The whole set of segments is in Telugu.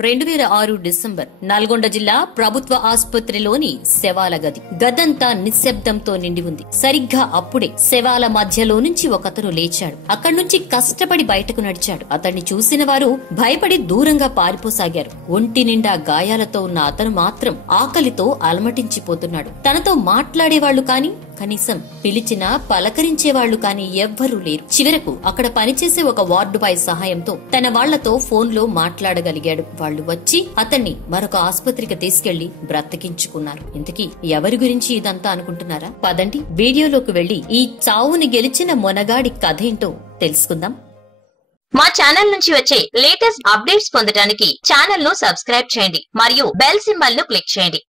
2006 డిసెంబర్ నల్గొండ జిల్లా ప్రభుత్వ ఆసుపత్రిలోని శవాల గది. గదంతా నిశ్శబ్దంతో నిండి ఉంది. సరిగ్గా అప్పుడే శవాల మధ్యలో నుంచి ఒకతను లేచాడు. అక్కడి నుంచి కష్టపడి బయటకు నడిచాడు. అతన్ని చూసిన వారు భయపడి దూరంగా పారిపోసాగారు. ఒంటి నిండా గాయాలతో ఉన్న అతను మాత్రం ఆకలితో అలమటించిపోతున్నాడు. తనతో మాట్లాడేవాళ్లు కాని, కనీసం పిలిచినా పలకరించేవాళ్లు కాని ఎవ్వరూ లేరు. చివరకు అక్కడ పనిచేసే ఒక వార్డు బాయ్ సహాయంతో తన వాళ్లతో ఫోన్లో మాట్లాడగలిగాడు. వాళ్లు వచ్చి అతన్ని మరొక ఆసుపత్రికి తీసుకెళ్లి బ్రతికించుకున్నారు. ఇంతకీ ఎవరి గురించి ఇదంతా అనుకుంటున్నారా? పదండి వీడియోలోకి వెళ్లి ఈ చావుని గెలిచిన మొనగాడి కథేంటో తెలుసుకుందాం. మా ఛానల్ నుంచి వచ్చే లేటెస్ట్ అప్డేట్స్ పొందడానికి ఛానల్ ను సబ్స్క్రైబ్ చేయండి మరియు బెల్ సింబల్ ను క్లిక్ చేయండి.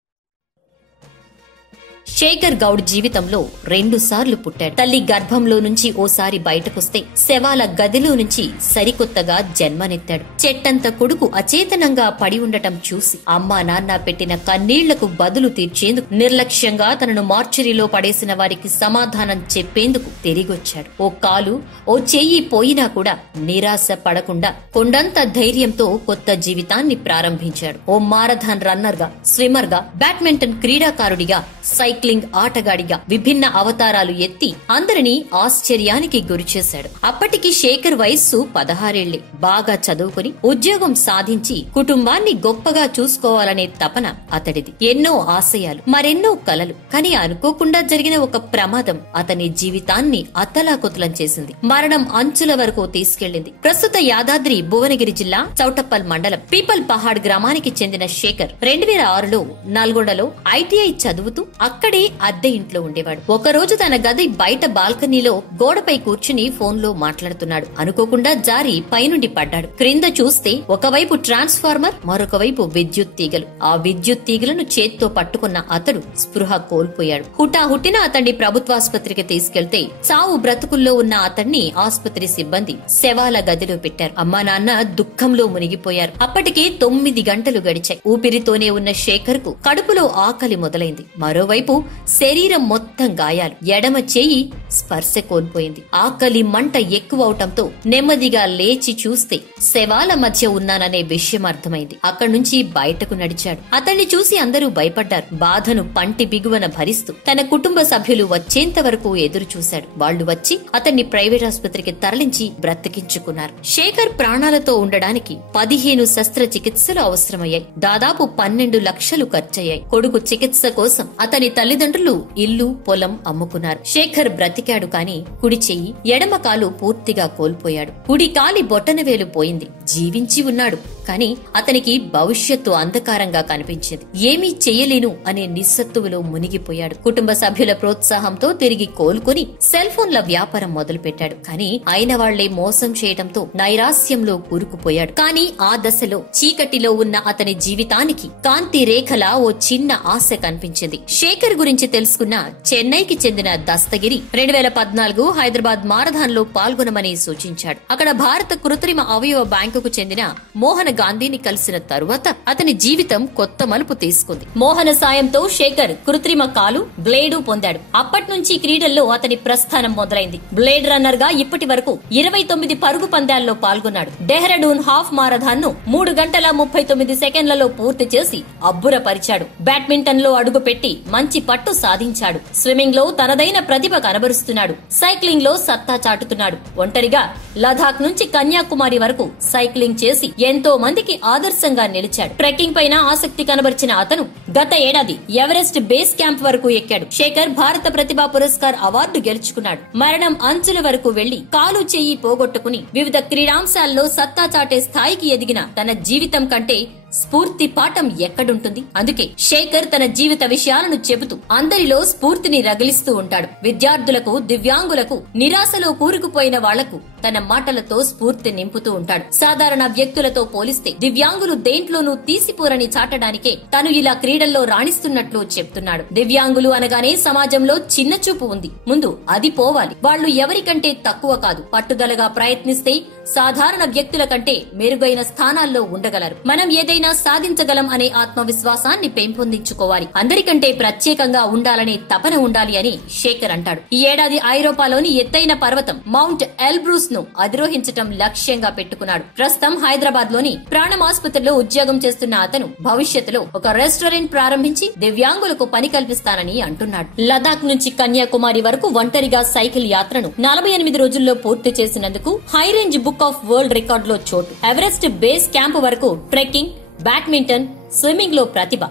శేఖర్ గౌడ్ జీవితంలో 2 సార్లు పుట్టాడు. తల్లి గర్భంలో నుంచి ఓసారి బయటకొస్తే శవాల గదిలో నుంచి సరికొత్తగా జన్మనెత్తాడు. చెట్టంత కొడుకు అచేతనంగా పడి ఉండటం చూసి అమ్మా నాన్న పెట్టిన కన్నీళ్లకు బదులు తీర్చేందుకు నిర్లక్ష్యంగా తనను మార్చరీలో పడేసిన వారికి సమాధానం చెప్పేందుకు తిరిగొచ్చాడు. ఓ కాలు ఓ చెయ్యి పోయినా కూడా నిరాశ పడకుండా కొండంత ధైర్యంతో కొత్త జీవితాన్ని ప్రారంభించాడు. ఓ మారథాన్ రన్నర్ గా, స్విమ్మర్ గా, బ్యాడ్మింటన్ క్రీడాకారుడిగా, సైక్లింగ్ ఆటగాడిగా విభిన్న అవతారాలు ఎత్తి అందరినీ ఆశ్చర్యానికి గురిచేశాడు. అప్పటికి శేఖర్ వయస్సు 16 ఏళ్లే. బాగా చదువుకుని ఉద్యోగం సాధించి కుటుంబాన్ని గొప్పగా చూసుకోవాలనే తపన అతడిది. ఎన్నో ఆశయాలు, మరెన్నో కలలు. కానీ అనుకోకుండా జరిగిన ఒక ప్రమాదం అతని జీవితాన్ని అతలాకుతలం చేసింది. మరణం అంచుల వరకు తీసుకెళ్లింది. ప్రస్తుత యాదాద్రి భువనగిరి జిల్లా చౌటప్పల్ మండలం పీపల్ పహాడ్ గ్రామానికి చెందిన శేఖర్ 2006లో నల్గొండలో ఐటీఐ చదువుతూ అక్కడే అద్దె ఇంట్లో ఉండేవాడు. ఒకరోజు తన గది బయట బాల్కనీలో గోడపై కూర్చుని ఫోన్లో మాట్లాడుతున్నాడు. అనుకోకుండా జారి పైనుండి పడ్డాడు. క్రింద చూస్తే ఒకవైపు ట్రాన్స్ఫార్మర్, మరొక వైపు విద్యుత్ తీగలు. ఆ విద్యుత్ తీగలను చేత్తో పట్టుకున్న అతడు స్పృహ కోల్పోయాడు. హుటాహుటిన అతన్ని ప్రభుత్వాసుపత్రికి తీసుకెళ్తే చావు బ్రతుకుల్లో ఉన్న అతన్ని ఆసుపత్రి సిబ్బంది శవాల గదిలో పెట్టారు. అమ్మా నాన్న దుఃఖంలో మునిగిపోయారు. అప్పటికే 9 గంటలు గడిచాయి. ఊపిరితోనే ఉన్న శేఖర్ కు కడుపులో ఆకలి మొదలైంది. మరోవైపు శరీరం మొత్తం గాయాలు. ఎడమ చేయి స్పర్శ కోల్పోయింది. ఆకలి మంట ఎక్కువవటంతో నెమ్మదిగా లేచి చూస్తే శవాల మధ్య ఉన్నాననే విషయం అర్థమైంది. అక్కడి నుంచి బయటకు నడిచాడు. అతన్ని చూసి అందరూ భయపడ్డారు. బాధను పంటి బిగువన భరిస్తూ తన కుటుంబ సభ్యులు వచ్చేంత వరకు ఎదురు చూశాడు. వాళ్లు వచ్చి అతన్ని ప్రైవేట్ ఆసుపత్రికి తరలించి బ్రతికించుకున్నారు. శేఖర్ ప్రాణాలతో ఉండడానికి 15 శస్త్రచికిత్సలు అవసరమయ్యాయి. దాదాపు 12 లక్షలు ఖర్చయ్యాయి. కొడుకు చికిత్స కోసం అతని తల్లిదండ్రులు ఇల్లు, పొలం అమ్ముకున్నారు. శేఖర్ బ్రతికాడు కాని కుడి చెయ్యి, ఎడమ కాలు పూర్తిగా కోల్పోయాడు. కుడి కాలి బొటనవేలు పోయింది. జీవించి ఉన్నాడు కాని అతనికి భవిష్యత్తు అంధకారంగా కనిపించింది. ఏమీ చెయ్యలేను అనే నిస్సత్తువలో మునిగిపోయాడు. కుటుంబ సభ్యుల ప్రోత్సాహంతో తిరిగి కోలుకుని సెల్ ఫోన్ల వ్యాపారం మొదలుపెట్టాడు. కాని అయిన వాళ్లే మోసం చేయడంతో నైరాస్యంలో కూరుకుపోయాడు. కాని ఆ దశలో చీకటిలో ఉన్న అతని జీవితానికి కాంతి రేఖలా ఓ చిన్న ఆశ కనిపించింది. శేఖర్ గురించి తెలుసుకున్న చెన్నైకి చెందిన దస్తగిరి 2014 హైదరాబాద్ మారథాన్ లో పాల్గొనమని సూచించాడు. అక్కడ భారత కృత్రిమ అవయవ బ్యాంకుకు చెందిన మోహన గాంధీని కలిసిన తరువాత అతని జీవితం కొత్త మలుపు తీసుకుంది. మోహన సాయంతో శేఖర్ కృత్రిమ కాలు, బ్లేడు పొందాడు. అప్పటి నుంచి క్రీడల్లో అతని ప్రస్థానం మొదలైంది. బ్లేడ్ రన్నర్ గా ఇప్పటి వరకు 29 పరుగు పందాల్లో పాల్గొన్నాడు. డెహ్రాడూన్ హాఫ్ మారథాన్ ను 3 గంటల 39 సెకండ్లలో పూర్తి చేసి అబ్బురపరిచాడు. బ్యాడ్మింటన్ లో అడుగుపెట్టి మంచి పట్టు సాధించాడు. స్విమ్మింగ్ లో తనదైన ప్రతిభ కనబరుస్తున్నాడు. సైక్లింగ్ లో సత్తా చాటుతున్నాడు. ఒంటరిగా లదాఖ్ నుంచి కన్యాకుమారి వరకు సైక్లింగ్ చేసి ఎంతో మందికి ఆదర్శంగా నిలిచాడు. ట్రెక్కింగ్ పైన ఆసక్తి కనబరిచిన అతను గత ఏడాది ఎవరెస్ట్ బేస్ క్యాంప్ వరకు ఎక్కాడు. శేఖర్ భారత ప్రతిభా పురస్కార్ అవార్డు గెలుచుకున్నాడు. మరణం అంచుల వరకు వెళ్లి కాలు చెయ్యి పోగొట్టుకుని వివిధ క్రీడాంశాల్లో సత్తా చాటే స్థాయికి ఎదిగిన తన జీవితం కంటే స్ఫూర్తి పాఠం ఎక్కడుంటుంది? అందుకే శేఖర్ తన జీవిత విషయాలను చెబుతూ అందరిలో స్ఫూర్తిని రగిలిస్తూ ఉంటాడు. విద్యార్థులకు, దివ్యాంగులకు, నిరాశలో కూరుకుపోయిన వాళ్లకు తన మాటలతో స్ఫూర్తి నింపుతూ ఉంటాడు. సాధారణ వ్యక్తులతో పోలిస్తే దివ్యాంగులు దేంట్లోనూ తీసిపోరని చాటడానికే తను ఇలా క్రీడల్లో రాణిస్తున్నట్లు చెప్తున్నాడు. దివ్యాంగులు అనగానే సమాజంలో చిన్న చూపు ఉంది. ముందు అది పోవాలి. వాళ్లు ఎవరికంటే తక్కువ కాదు. పట్టుదలగా ప్రయత్నిస్తే సాధారణ వ్యక్తుల కంటే మెరుగైన స్థానాల్లో ఉండగలరు. మనం ఏదైతే ఏదైనా సాధించగలం అనే ఆత్మవిశ్వాసాన్ని పెంపొందించుకోవాలి. అందరికంటే ప్రత్యేకంగా ఉండాలనే తపన ఉండాలి అని శేఖర్ అంటాడు. ఈ ఏడాది ఐరోపాలోని ఎత్తైన పర్వతం మౌంట్ ఎల్బ్రూస్ ను అధిరోహించటం లక్ష్యంగా పెట్టుకున్నాడు. ప్రస్తుతం హైదరాబాద్ లోని ప్రాణం ఆసుపత్రిలో ఉద్యోగం చేస్తున్న అతను భవిష్యత్తులో ఒక రెస్టారెంట్ ప్రారంభించి దివ్యాంగులకు పని కల్పిస్తానని అంటున్నాడు. లదాఖ్ నుంచి కన్యాకుమారి వరకు ఒంటరిగా సైకిల్ యాత్రను 48 రోజుల్లో పూర్తి చేసినందుకు high range book of world record లో చోటు. ఎవరెస్ట్ బేస్ క్యాంప్ వరకు ట్రెక్కింగ్, బ్యాడ్మింటన్, స్విమ్మింగ్ లో ప్రతిభ,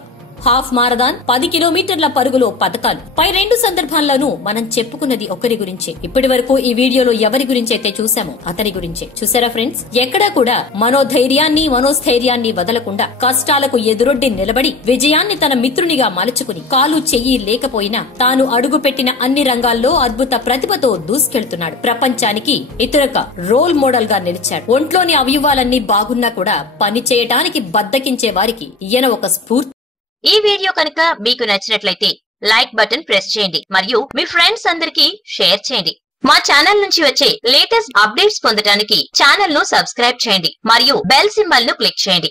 హాఫ్ మారథాన్, 10 కిలోమీటర్ల పరుగులో పతకాలు. పై 2 సందర్భాల్లోనూ మనం చెప్పుకున్నది ఒకరి గురించే. ఇప్పటి వరకు ఈ వీడియోలో ఎవరి గురించి అయితే చూసామో అతని గురించే. చూసారా ఫ్రెండ్స్, ఎక్కడా కూడా మనోస్థైర్యాన్ని వదలకుండా కష్టాలకు ఎదురొడ్డి నిలబడి విజయాన్ని తన మిత్రునిగా మలుచుకుని కాలు చెయ్యి లేకపోయినా తాను అడుగుపెట్టిన అన్ని రంగాల్లో అద్భుత ప్రతిభతో దూసుకెళ్తున్నాడు. ప్రపంచానికి ఇతరొక రోల్ మోడల్ గా నిలిచాడు. ఒంట్లోని అవయవాలన్నీ బాగున్నా కూడా పని చేయటానికి బద్దకించే వారికి ఈయన ఒక స్ఫూర్తి. ఈ వీడియో కనుక మీకు నచ్చినట్లయితే లైక్ బటన్ ప్రెస్ చేయండి మరియు మీ ఫ్రెండ్స్ అందరికీ షేర్ చేయండి. మా ఛానల్ నుంచి వచ్చే లేటెస్ట్ అప్డేట్స్ పొందడానికి ఛానల్ ను సబ్స్క్రైబ్ చేయండి మరియు బెల్ సింబల్ ను క్లిక్ చేయండి.